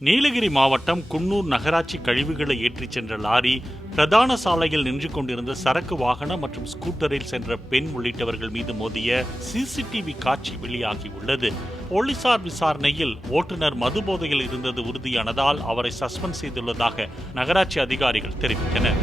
நீலகிரி மாவட்டம் குன்னூர் நகராட்சி கழிவுகளை ஏற்றிச் சென்ற லாரி பிரதான சாலையில் நின்று கொண்டிருந்த சரக்கு வாகனம் மற்றும் ஸ்கூட்டரில் சென்ற பெண் உள்ளிட்டவர்கள் மீது மோதிய சிசிடிவி காட்சி வெளியாகியுள்ளது. போலீசார் விசாரணையில் ஓட்டுநர் மதுபோதையில் இருந்தது உறுதியானதால் அவரை சஸ்பெண்ட் செய்துள்ளதாக நகராட்சி அதிகாரிகள் தெரிவித்தனர்.